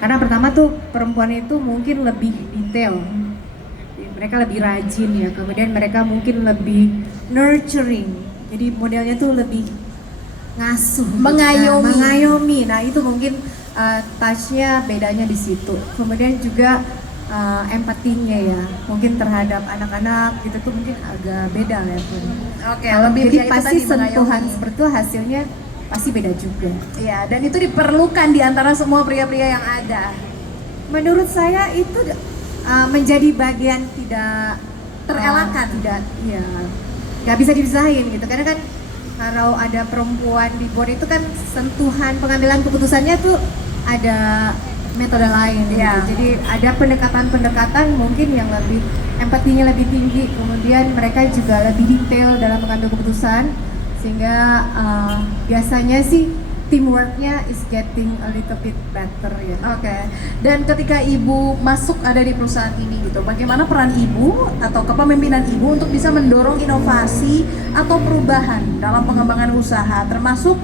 Karena pertama tuh perempuan itu mungkin lebih detail, mereka lebih rajin ya, kemudian mereka mungkin lebih nurturing, jadi modelnya tuh lebih ngasuh, Mengayomi. mengayomi. Nah itu mungkin touchnya bedanya di situ. Kemudian juga empatinya ya, mungkin terhadap anak-anak gitu tuh mungkin agak beda level. Oke, Kalau lebih jadi dia itu pasti tadi sentuhan mengayomi. seperti itu hasilnya pasti beda juga. Iya, dan itu diperlukan di antara semua pria-pria yang ada. Menurut saya itu menjadi bagian tidak Terelakkan. tidak, ya nggak bisa dipisahin gitu. Karena kan kalau ada perempuan di board itu kan sentuhan pengambilan keputusannya tuh ada metode lain Iya. gitu. Jadi ada pendekatan-pendekatan mungkin yang lebih empatinya lebih tinggi, kemudian mereka juga lebih detail dalam mengambil keputusan, sehingga biasanya sih teamworknya is getting a little bit better ya. Oke. Dan ketika ibu masuk ada di perusahaan ini gitu, bagaimana peran ibu atau kepemimpinan ibu untuk bisa mendorong inovasi atau perubahan dalam pengembangan usaha, termasuk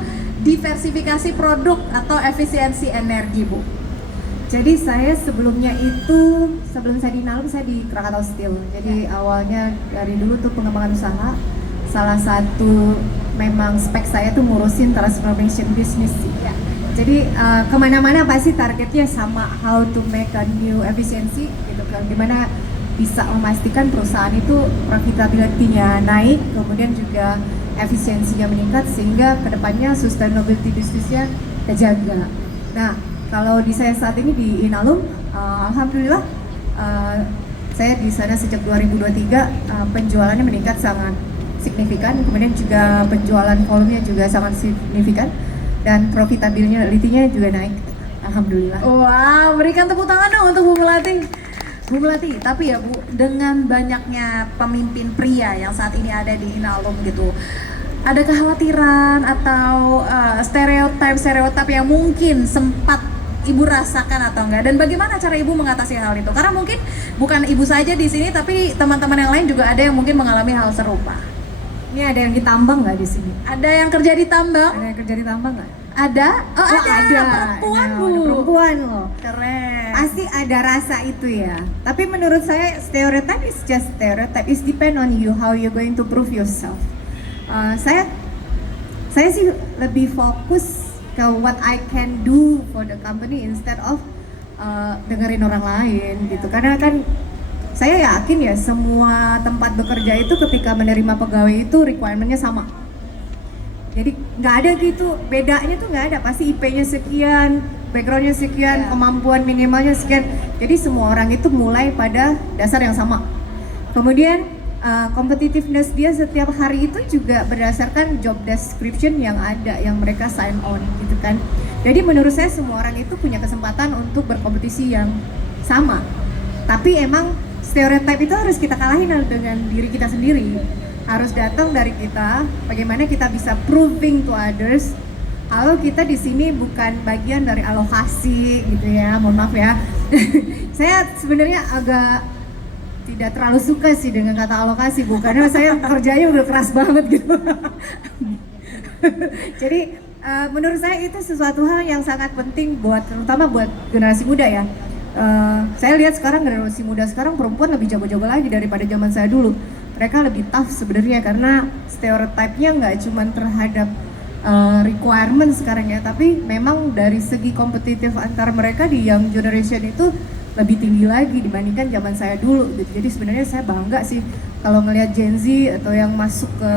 diversifikasi produk atau efisiensi energi, Bu? Jadi saya sebelumnya itu, sebelum saya di Nalum, saya di Krakatau Steel. Jadi awalnya dari dulu tuh pengembangan usaha, salah satu memang spek saya tuh ngurusin transformation business sih. Jadi kemana-mana pasti targetnya sama, how to make a new efficiency gitu kan, dimana bisa memastikan perusahaan itu profitability-nya naik, kemudian juga efisiensinya meningkat, sehingga kedepannya sustainability bisnisnya terjaga. Nah, kalau di saya saat ini di Inalum, alhamdulillah saya di sana sejak 2023 penjualannya meningkat sangat signifikan, kemudian juga penjualan volumenya juga sangat signifikan, dan profitability-nya juga naik, alhamdulillah. Wow, berikan tepuk tangan dong untuk Bu Melati. Bu Melati, tapi ya Bu, dengan banyaknya pemimpin pria yang saat ini ada di Inalum gitu, ada kekhawatiran atau stereotip yang mungkin sempat Ibu rasakan atau enggak? Dan bagaimana cara Ibu mengatasi hal itu? Karena mungkin bukan Ibu saja di sini, tapi teman-teman yang lain juga ada yang mungkin mengalami hal serupa. Ini ada yang ditambang nggak di sini? Ada yang kerja di tambang? Ada yang kerja di tambang nggak? Ada? Oh, ada. Perempuan, Nah, Bu. ada perempuan loh. Keren. Pasti ada rasa itu ya. Tapi menurut saya stereotype is just stereotype. It depend on you how you going to prove yourself. Saya sih lebih fokus ke what I can do for the company instead of dengerin orang lain gitu. Karena kan saya yakin ya semua tempat bekerja itu ketika menerima pegawai itu requirement-nya sama. Jadi nggak ada gitu, bedanya tuh nggak ada. Pasti IP-nya sekian, background-nya sekian, Ya. kemampuan minimalnya sekian. Jadi semua orang itu mulai pada dasar yang sama. Kemudian competitiveness dia setiap hari itu juga berdasarkan job description yang ada, yang mereka sign on gitu kan. Jadi menurut saya semua orang itu punya kesempatan untuk berkompetisi yang sama. Tapi emang stereotype itu harus kita kalahin dengan diri kita sendiri. Harus datang dari kita, bagaimana kita bisa proving to others kalau kita di sini bukan bagian dari alokasi gitu ya. Mohon maaf ya. Saya sebenarnya agak tidak terlalu suka sih dengan kata alokasi, Bu, karena saya kerjanya udah keras banget gitu. Jadi menurut saya itu sesuatu hal yang sangat penting buat, terutama buat generasi muda ya. Saya lihat sekarang generasi muda sekarang perempuan lebih jago-jago lagi daripada zaman saya dulu. Mereka lebih tough sebenarnya karena stereotipnya nggak cuma terhadap requirement sekarang ya, tapi memang dari segi kompetitif antar mereka di young generation itu lebih tinggi lagi dibandingkan zaman saya dulu gitu. Jadi sebenarnya saya bangga sih kalau ngelihat Gen Z atau yang masuk ke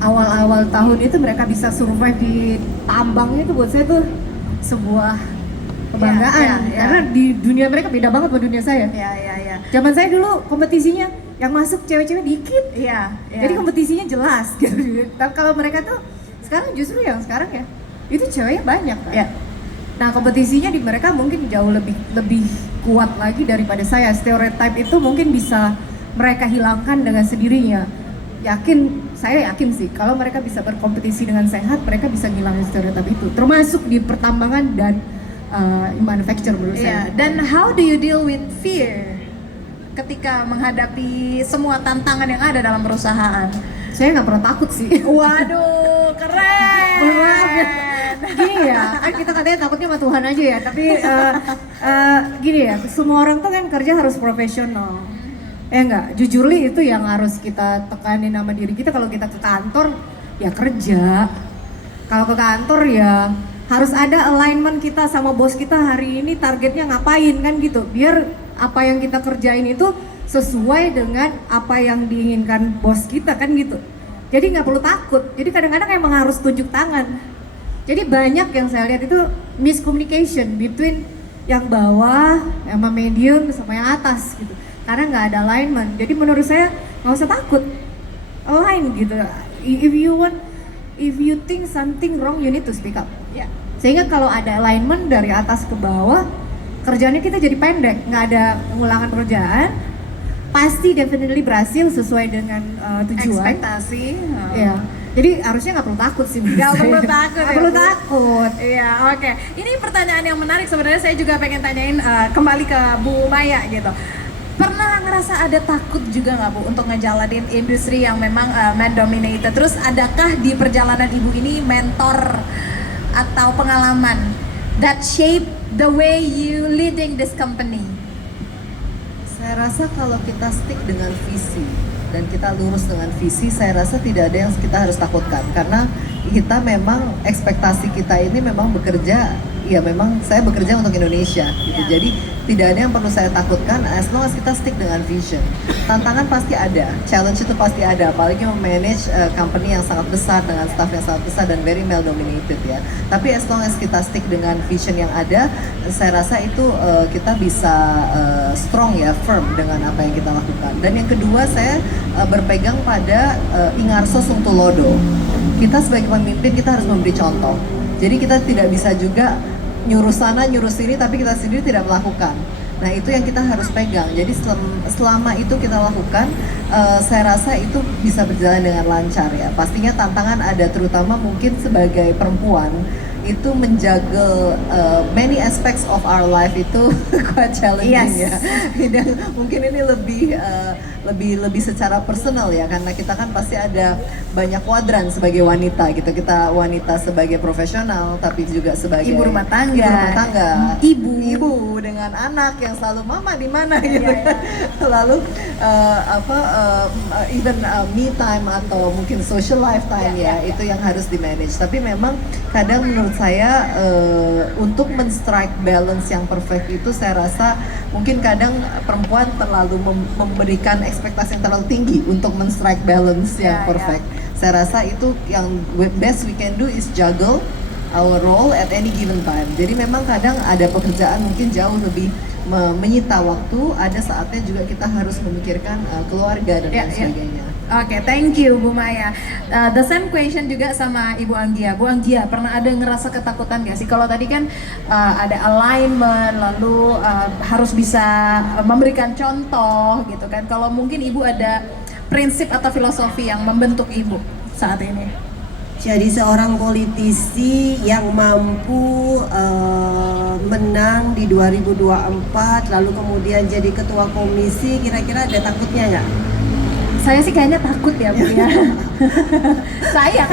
awal-awal tahun itu mereka bisa survive di tambang, itu buat saya tuh sebuah kebanggaan. Ya. Karena di dunia mereka beda banget sama dunia saya. Ya. Zaman saya dulu kompetisinya yang masuk cewek-cewek dikit. Iya. Jadi kompetisinya jelas gitu. Tapi kalau mereka tuh sekarang justru yang sekarang ya itu ceweknya banyak kan. Ya. Nah, kompetisinya di mereka mungkin jauh lebih kuat lagi daripada saya. Stereotype itu mungkin bisa mereka hilangkan dengan sendirinya. Saya yakin sih kalau mereka bisa berkompetisi dengan sehat, mereka bisa ngilangin stereotype itu. Termasuk di pertambangan dan manufacture menurut saya. Dan how do you deal with fear ketika menghadapi semua tantangan yang ada dalam perusahaan? Saya nggak pernah takut sih. Waduh, keren. Mohon maaf ya. Gini ya, kan kita katanya takutnya sama Tuhan aja ya, tapi gini ya, semua orang tuh kan kerja harus profesional. Enggak, jujur Li, itu yang harus kita tekanin sama diri kita. Kalau kita ke kantor ya kerja, kalau ke kantor ya harus ada alignment kita sama bos kita hari ini targetnya ngapain kan gitu, biar apa yang kita kerjain itu sesuai dengan apa yang diinginkan bos kita kan gitu. Jadi nggak perlu takut, jadi kadang-kadang emang harus tunjuk tangan. Jadi banyak yang saya lihat itu miscommunication between yang bawah, sama medium, sama yang atas gitu. Karena nggak ada alignment. Jadi menurut saya nggak usah takut, align gitu. If you think something wrong, you need to speak up. Ya. Sehingga kalau ada alignment dari atas ke bawah, kerjaannya kita jadi pendek, nggak ada pengulangan pekerjaan, pasti definitely berhasil sesuai dengan tujuan. Ekspektasi. Ya. Jadi harusnya nggak perlu takut sih. Nggak perlu takut. Nggak ya, perlu Bu? takut. Iya, oke. Ini pertanyaan yang menarik sebenarnya, saya juga pengen tanyain kembali ke Bu Maya gitu. Pernah ngerasa ada takut juga nggak Bu untuk ngejalanin industri yang memang man dominated? Terus adakah di perjalanan Ibu ini mentor atau pengalaman that shape the way you leading this company? Saya rasa kalau kita stick dengan visi dan kita lurus dengan visi, saya rasa tidak ada yang kita harus takutkan, karena kita memang ekspektasi kita ini memang bekerja, ya memang saya bekerja untuk Indonesia gitu. Ya. Jadi tidak ada yang perlu saya takutkan as long as kita stick dengan vision. Tantangan pasti ada, challenge itu pasti ada, apalagi memanage company yang sangat besar dengan staff yang sangat besar dan very male dominated ya. Tapi as long as kita stick dengan vision yang ada, saya rasa itu kita bisa strong ya, firm dengan apa yang kita lakukan. Dan yang kedua, saya berpegang pada Ingarso Sung Tulodo. Kita sebagai pemimpin kita harus memberi contoh. Jadi kita tidak bisa juga nyuruh sana nyuruh sini tapi kita sendiri tidak melakukan. Nah itu yang kita harus pegang. Jadi selama itu kita lakukan, saya rasa itu bisa berjalan dengan lancar ya. Pastinya tantangan ada, terutama mungkin sebagai perempuan itu menjaga many aspects of our life itu quite challenging ya. Dan mungkin ini lebih secara personal ya, karena kita kan pasti ada banyak kuadran sebagai wanita gitu. Kita wanita sebagai profesional, tapi juga sebagai Ibu rumah tangga, ibu dengan anak yang selalu mama di mana gitu. Lalu even me time atau mungkin social life time ya, itu yang harus di manage. Tapi memang kadang menurut saya untuk men-strike balance yang perfect itu, saya rasa mungkin kadang perempuan terlalu memberikan ekspektasi yang terlalu tinggi untuk men-strike balance yang perfect. Saya rasa itu yang best we can do is juggle our role at any given time. Jadi memang kadang ada pekerjaan mungkin jauh lebih menyita waktu, ada saatnya juga kita harus memikirkan keluarga dan lain sebagainya. Oke, thank you Bu Maya. The same question juga sama Ibu Anggia. Bu Anggia, pernah ada ngerasa ketakutan gak sih? Kalau tadi kan ada alignment, lalu harus bisa memberikan contoh gitu kan. Kalau mungkin Ibu ada prinsip atau filosofi yang membentuk Ibu saat ini? Jadi seorang politisi yang mampu menang di 2024, lalu kemudian jadi ketua komisi, kira-kira ada takutnya nggak? Saya sih kayaknya takut ya Bu ya. saya.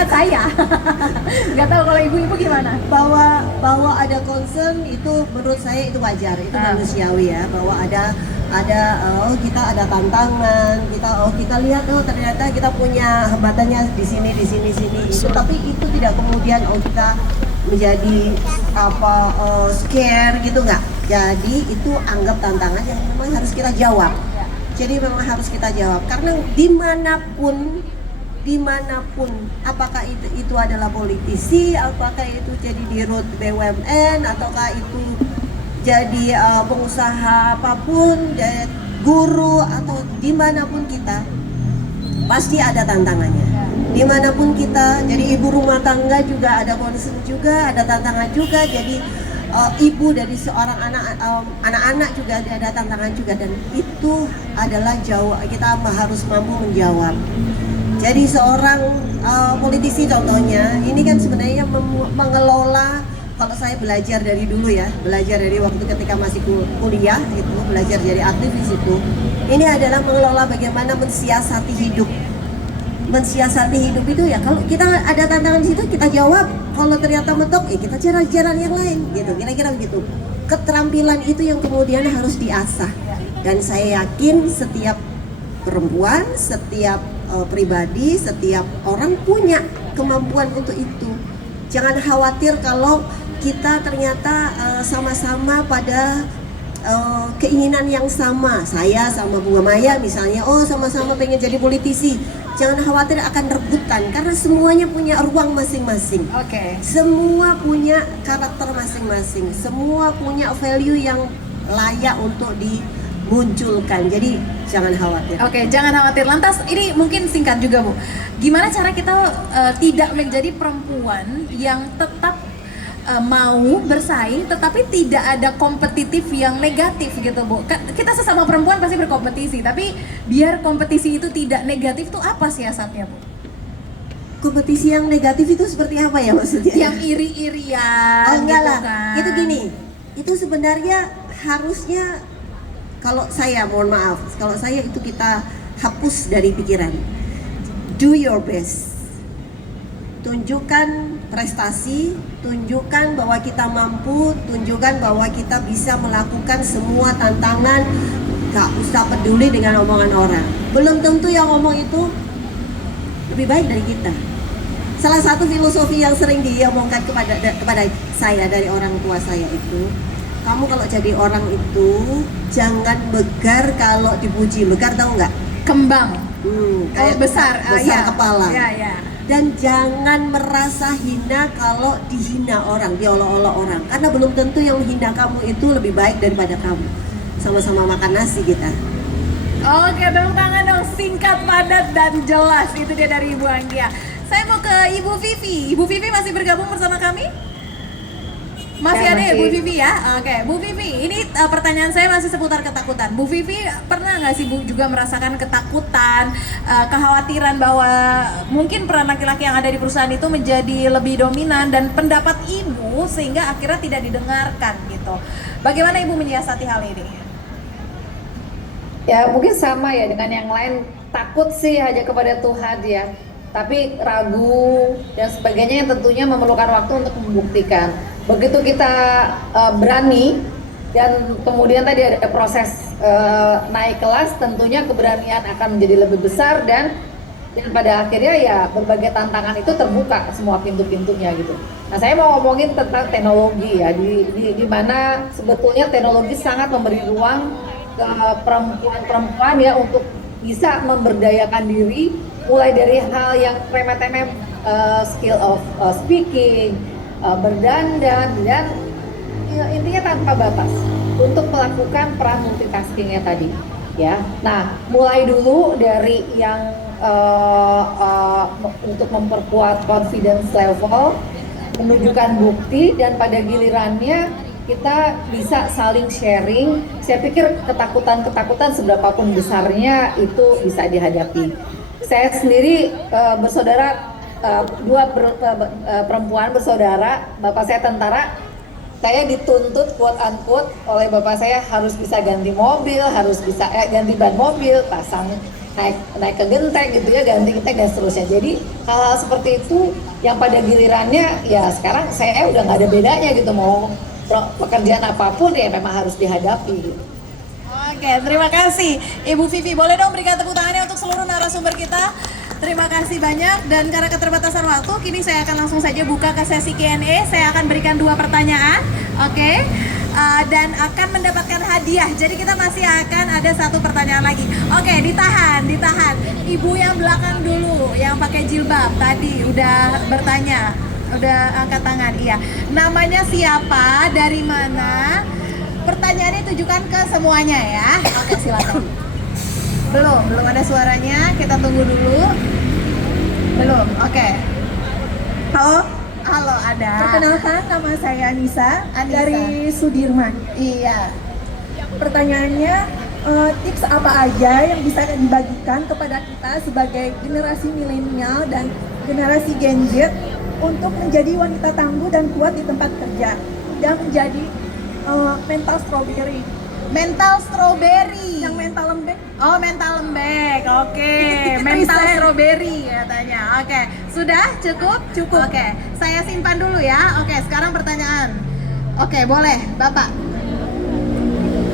Nggak tahu kalau ibu-ibu gimana? Bahwa ada concern itu menurut saya itu wajar, itu manusiawi ya. Bahwa ada kita ada tantangan, kita lihat ternyata kita punya hambatannya di sini. Itu tapi itu tidak kemudian kita menjadi scare gitu nggak. Jadi itu anggap tantangan yang memang harus kita jawab. Jadi memang harus kita jawab, karena dimanapun apakah itu adalah politisi, apakah itu jadi dirut BUMN, ataukah itu jadi pengusaha apapun, guru atau dimanapun kita pasti ada tantangannya. Dimanapun kita jadi ibu rumah tangga juga ada concern juga, ada tantangan juga. Jadi ibu dari seorang anak-anak juga ada tantangan juga, dan itu adalah kita harus mampu menjawab. Jadi seorang politisi contohnya, ini kan sebenarnya mengelola, kalau saya belajar dari dulu ya, belajar dari waktu ketika masih kuliah itu, belajar jadi aktivis itu, ini adalah mengelola bagaimana mensiasati hidup. mensiasati hidup itu ya kalau kita ada tantangan di situ kita jawab, kalau ternyata mentok kita cari jalan yang lain gitu, kira-kira begitu. Keterampilan itu yang kemudian harus diasah, dan saya yakin setiap perempuan, setiap pribadi, setiap orang punya kemampuan untuk itu. Jangan khawatir kalau kita ternyata sama-sama pada keinginan yang sama. Saya sama Bunga Maya misalnya, sama-sama pengen jadi politisi. Jangan khawatir akan rebutan, karena semuanya punya ruang masing-masing. Oke. Semua punya karakter masing-masing. Semua punya value yang layak untuk dimunculkan. Jadi jangan khawatir. Oke, jangan khawatir. Lantas ini mungkin singkat juga Bu. Gimana cara kita tidak menjadi perempuan yang tetap mau bersaing tetapi tidak ada kompetitif yang negatif gitu Bu. Kita sesama perempuan pasti berkompetisi, tapi biar kompetisi itu tidak negatif tuh apa siasatnya Bu? Kompetisi yang negatif itu seperti apa ya maksudnya? Yang iri-irian enggak gitu lah. kan. Itu gini. Itu sebenarnya harusnya, kalau saya mohon maaf, kalau saya itu kita hapus dari pikiran. Do your best. Tunjukkan prestasi, tunjukkan bahwa kita mampu, tunjukkan bahwa kita bisa melakukan semua tantangan, gak usah peduli dengan omongan orang. Belum tentu yang ngomong itu lebih baik dari kita. Salah satu filosofi yang sering diomongkan kepada saya dari orang tua saya itu, kamu kalau jadi orang itu jangan begar kalau dipuji. Begar tahu nggak? Kembang. Kayak besar besar kepala. Ya. Dan jangan merasa hina kalau dihina orang, diolok-olok orang. Karena belum tentu yang menghina kamu itu lebih baik daripada kamu. Sama-sama makan nasi kita. Oke, tepuk tangan dong, singkat, padat, dan jelas. Itu dia dari Ibu Anggia. Saya mau ke Ibu Vivi. Ibu Vivi masih bergabung bersama kami? Masih Ya, ada ya masih. Bu Vivi ya? Oke, Bu Vivi, ini pertanyaan saya masih seputar ketakutan. Bu Vivi pernah nggak sih Bu juga merasakan ketakutan, kekhawatiran bahwa mungkin peran laki-laki yang ada di perusahaan itu menjadi lebih dominan dan pendapat Ibu sehingga akhirnya tidak didengarkan gitu. Bagaimana Ibu menyiasati hal ini? Ya mungkin sama ya dengan yang lain, takut sih hanya kepada Tuhan ya, tapi ragu dan sebagainya yang tentunya memerlukan waktu untuk membuktikan. Begitu kita berani dan kemudian tadi ada proses naik kelas, tentunya keberanian akan menjadi lebih besar dan pada akhirnya ya berbagai tantangan itu terbuka semua pintu-pintunya gitu. Nah saya mau ngomongin tentang teknologi ya, di mana sebetulnya teknologi sangat memberi ruang ke perempuan-perempuan ya untuk bisa memberdayakan diri, mulai dari hal yang remeh-temeh, skill of speaking, berdandan, dan ya, intinya tanpa batas untuk melakukan peran multitaskingnya tadi ya. Nah mulai dulu dari yang untuk memperkuat confidence level, menunjukkan bukti, dan pada gilirannya kita bisa saling sharing. Saya pikir ketakutan seberapapun besarnya itu bisa dihadapi. Saya sendiri bersaudara, perempuan bersaudara, bapak saya tentara. Saya dituntut quote unquote oleh bapak saya harus bisa ganti mobil, harus bisa ganti ban mobil, pasang naik ke genteng gitu ya, ganti genteng dan seterusnya. Jadi hal-hal seperti itu yang pada gilirannya ya sekarang saya udah nggak ada bedanya gitu, mau pekerjaan apapun ya memang harus dihadapi gitu. Oke, terima kasih Ibu Vivi. Boleh dong berikan tepuk tangannya untuk seluruh narasumber kita. Terima kasih banyak, dan karena keterbatasan waktu, kini saya akan langsung saja buka ke sesi Q&A. Saya akan berikan 2 pertanyaan, oke? Dan akan mendapatkan hadiah. Jadi kita masih akan ada 1 pertanyaan lagi. Oke, ditahan. Ibu yang belakang dulu, yang pakai jilbab tadi udah bertanya, udah angkat tangan. Iya. Namanya siapa? Dari mana? Pertanyaannya tujukan ke semuanya ya. Oke, silakan. Belum ada suaranya, kita tunggu dulu. Belum, oke. Halo, ada. Perkenalkan, nama saya Anissa, Anissa. dari Sudirman. Iya. Pertanyaannya, tips apa aja yang bisa dibagikan kepada kita sebagai generasi milenial dan generasi Gen Z untuk menjadi wanita tangguh dan kuat di tempat kerja, dan menjadi mental strawberry. Mental strawberry. Yang mental lembek. Oh, mental lembek. Oke. Dikit-dikit Mental riset. strawberry katanya. Oke. Sudah cukup? Cukup. Oke. Saya simpan dulu ya. Oke, sekarang pertanyaan. Oke, boleh, Bapak.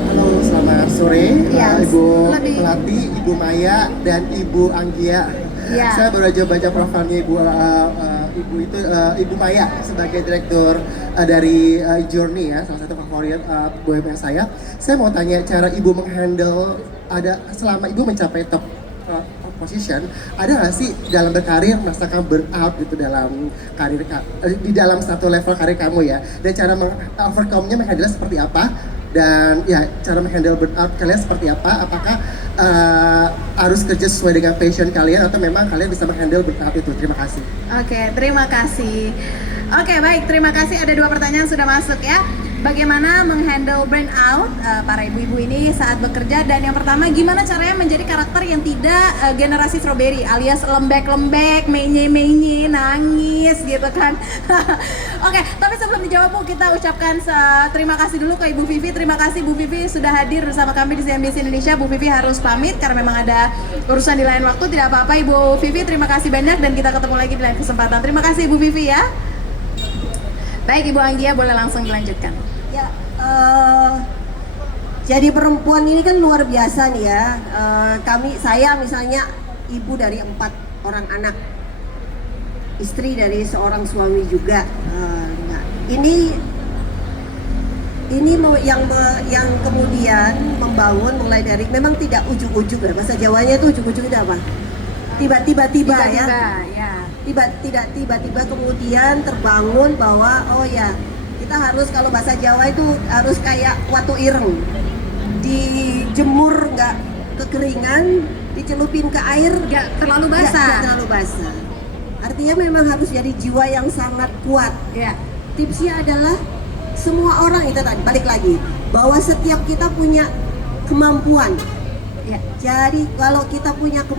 Halo, selamat sore, Iya, Ibu lebih- Melati, Ibu Maya, dan Ibu Anggia. Iya. Saya baru aja baca profilnya Ibu Maya sebagai direktur dari Journey ya, salah satu favorit BUMN saya. Saya mau tanya cara Ibu menghandle selama Ibu mencapai top position, ada nggak sih dalam berkarir merasakan burnout gitu dalam karir di dalam satu level karir kamu ya, dan cara overcome-nya menghandle seperti apa, dan ya cara menghandle burnout kalian seperti apa, apakah harus kerja sesuai dengan passion kalian atau memang kalian bisa menghandle burnout itu. Terima kasih. Oke, terima kasih. Oke, baik, terima kasih. Ada 2 pertanyaan sudah masuk ya. Bagaimana menghandle burnout para ibu-ibu ini saat bekerja, dan yang pertama, gimana caranya menjadi karakter yang tidak generasi strawberry alias lembek-lembek, menye-menye, nangis gitu kan. Oke, tapi sebelum dijawab Bu, kita ucapkan terima kasih dulu ke Ibu Vivi. Terima kasih Bu Vivi sudah hadir bersama kami di CNBC Indonesia. Bu Vivi harus pamit karena memang ada urusan di lain waktu. Tidak apa-apa Ibu Vivi, terima kasih banyak dan kita ketemu lagi di lain kesempatan. Terima kasih Ibu Vivi ya. Baik, Ibu Anggia boleh langsung dilanjutkan. Ya, jadi perempuan ini kan luar biasa nih ya. Saya misalnya ibu dari 4 orang anak, istri dari seorang suami juga. Nah, ini yang kemudian membangun mulai dari, memang tidak ujuk-ujuk ya, bahasa Jawanya itu ujuk-ujuk itu apa? Tiba-tiba ya. Ya. Tiba-tiba kemudian terbangun bahwa oh ya, kita harus, kalau bahasa Jawa itu harus kayak watu ireng, dijemur nggak kekeringan, dicelupin ke air Nggak terlalu nggak basah. terlalu basah. Artinya memang harus jadi jiwa yang sangat kuat. Ya. Tipsnya adalah semua orang itu tadi, balik lagi bahwa setiap kita punya kemampuan. Ya. Jadi kalau kita punya